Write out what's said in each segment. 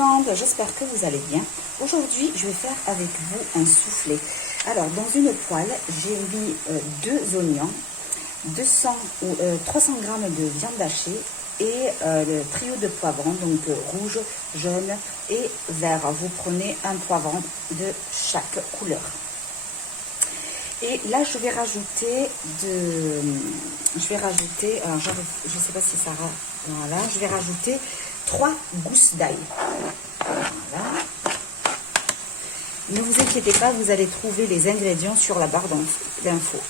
monde, j'espère que vous allez bien. Aujourd'hui, je vais faire avec vous un soufflé. Alors, dans une poêle, j'ai mis 2 oignons, 300 g de viande hachée et le trio de poivrons, donc rouge, jaune et vert. Vous prenez un poivron de chaque couleur. Et là, je vais rajouter alors je sais pas si ça va, voilà, je vais rajouter 3 gousses d'ail. Voilà. Ne vous inquiétez pas, vous allez trouver les ingrédients sur la barre d'infos.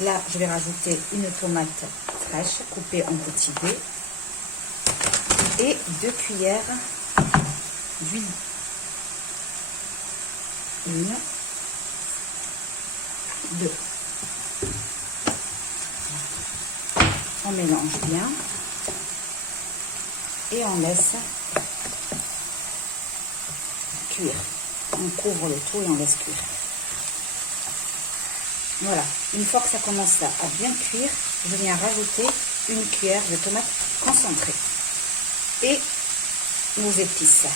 Là, je vais rajouter une tomate fraîche coupée en petits dés et 2 cuillères d'huile. Une, 2. On mélange bien et on laisse cuire. On couvre le tout et on laisse cuire. Voilà, une fois que ça commence à bien cuire, je viens rajouter une cuillère de tomate concentrée et nos épices.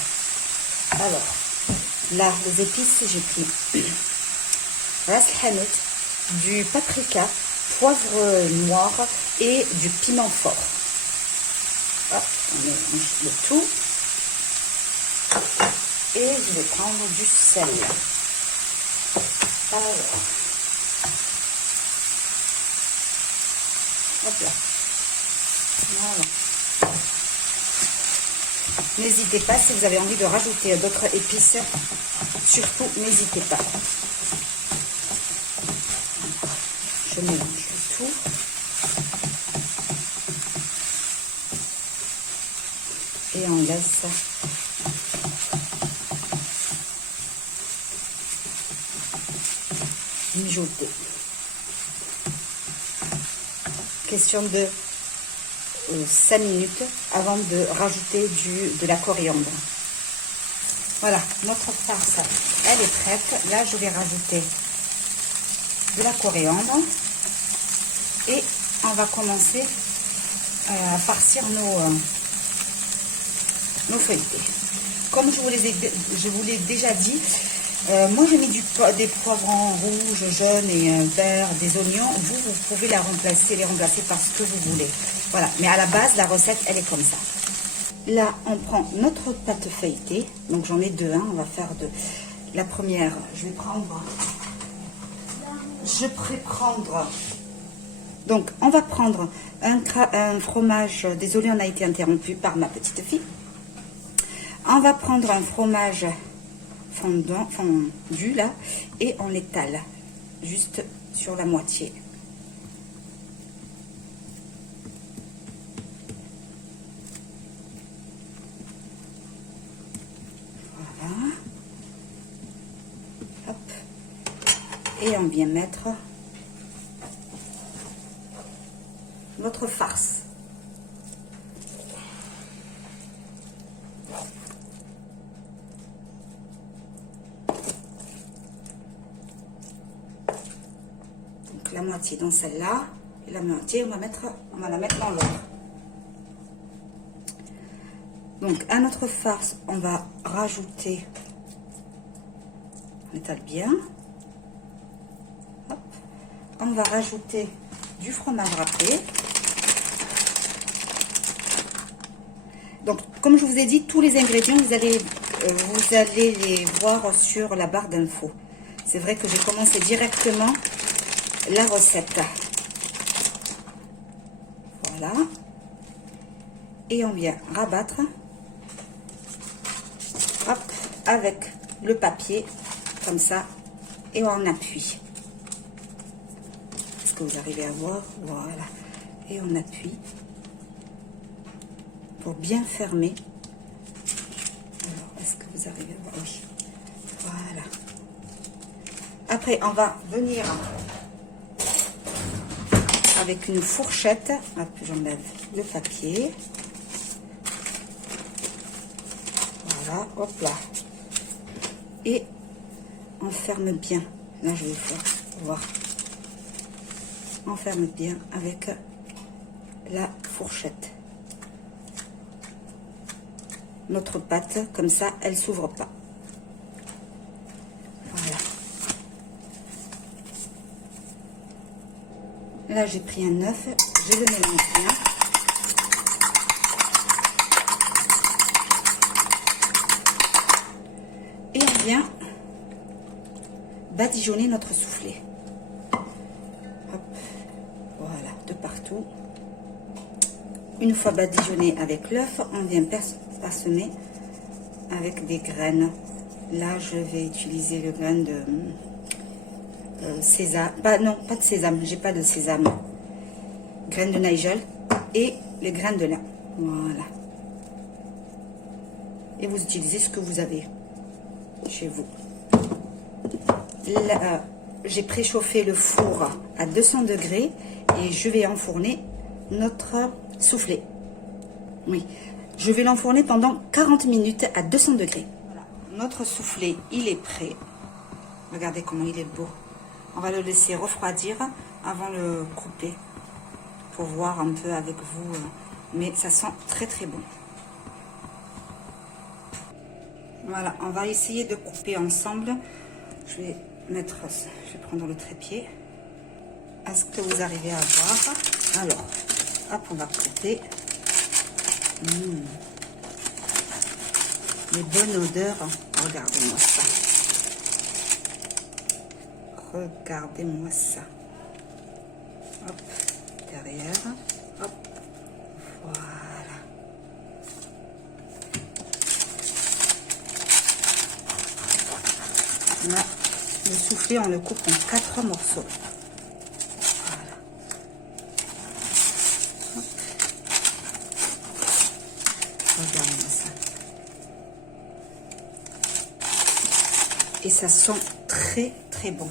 Alors, là, les épices, j'ai pris ras el-hanout, du paprika, poivre noir et du piment fort. Hop, on mélange le tout. Et je vais prendre du sel. Alors, hop là. Voilà. N'hésitez pas, si vous avez envie de rajouter d'autres épices, surtout n'hésitez pas. Je mélange le tout. Et on laisse mijoter. Question de 5 minutes avant de rajouter de la coriandre. Voilà, notre farce, elle est prête. Là, je vais rajouter de la coriandre et on va commencer à farcir nos feuilletés. Comme je vous l'ai déjà dit, moi j'ai mis des poivrons rouges, jaunes et verts, des oignons. Vous pouvez les remplacer par ce que vous voulez. Voilà, mais à la base, la recette, elle est comme ça. Là, on prend notre pâte feuilletée. Donc j'en ai 2, hein. On va faire la première. Je vais prendre. Donc, on va prendre un fromage. Désolée, on a été interrompu par ma petite fille. On va prendre un fromage fondu là et on l'étale juste sur la moitié. Voilà. Hop. Et on vient mettre notre farce. Donc la moitié dans celle-là et la moitié on va la mettre dans l'autre. Donc à notre farce, on va rajouter, on étale bien. Hop. On va rajouter du fromage râpé. Donc, comme je vous ai dit, tous les ingrédients, vous allez les voir sur la barre d'infos. C'est vrai que j'ai commencé directement la recette. Voilà. Et on vient rabattre, hop, avec le papier, comme ça, et on appuie. Est-ce que vous arrivez à voir? Voilà. Et on appuie pour bien fermer. Alors, est-ce que vous arrivez à voir? Oui. Voilà. Après, on va venir avec une fourchette. Hop, j'enlève le papier. Voilà, hop là. Et on ferme bien. Là, je vais faire voir. On ferme bien avec la fourchette. notre pâte, comme ça elle s'ouvre pas. Voilà. Là j'ai pris un œuf, je le mélange bien. Et on vient badigeonner notre soufflé. Hop. Voilà, de partout. Une fois badigeonné avec l'œuf, on vient parsemer avec des graines. Là, je vais utiliser le grain de sésame. Non, pas de sésame, j'ai pas de sésame. Graines de Nigel et les graines de lin. Voilà. Et vous utilisez ce que vous avez chez vous. Là, j'ai préchauffé le four à 200 degrés et je vais enfourner notre soufflé. Oui, je vais l'enfourner pendant 40 minutes à 200 degrés. Voilà. Notre soufflé, il est prêt. Regardez comment il est beau. On va le laisser refroidir avant de le couper pour voir un peu avec vous. Mais ça sent très très bon. Voilà, on va essayer de couper ensemble. Je vais prendre le trépied. Est-ce que vous arrivez à voir? Alors, hop, on va couper. Les bonnes odeurs. Regardez-moi ça. Regardez-moi ça. Hop, derrière. Hop, voilà. Là, le soufflé, on le coupe en 4 morceaux. Voilà. Hop. Regardez-moi ça. Et ça sent très très bon.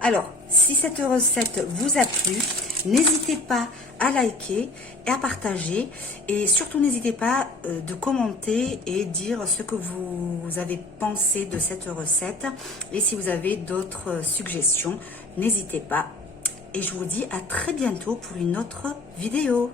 Alors, si cette recette vous a plu, n'hésitez pas à liker et à partager. Et surtout, n'hésitez pas de commenter et dire ce que vous avez pensé de cette recette. Et si vous avez d'autres suggestions, n'hésitez pas. Et je vous dis à très bientôt pour une autre vidéo.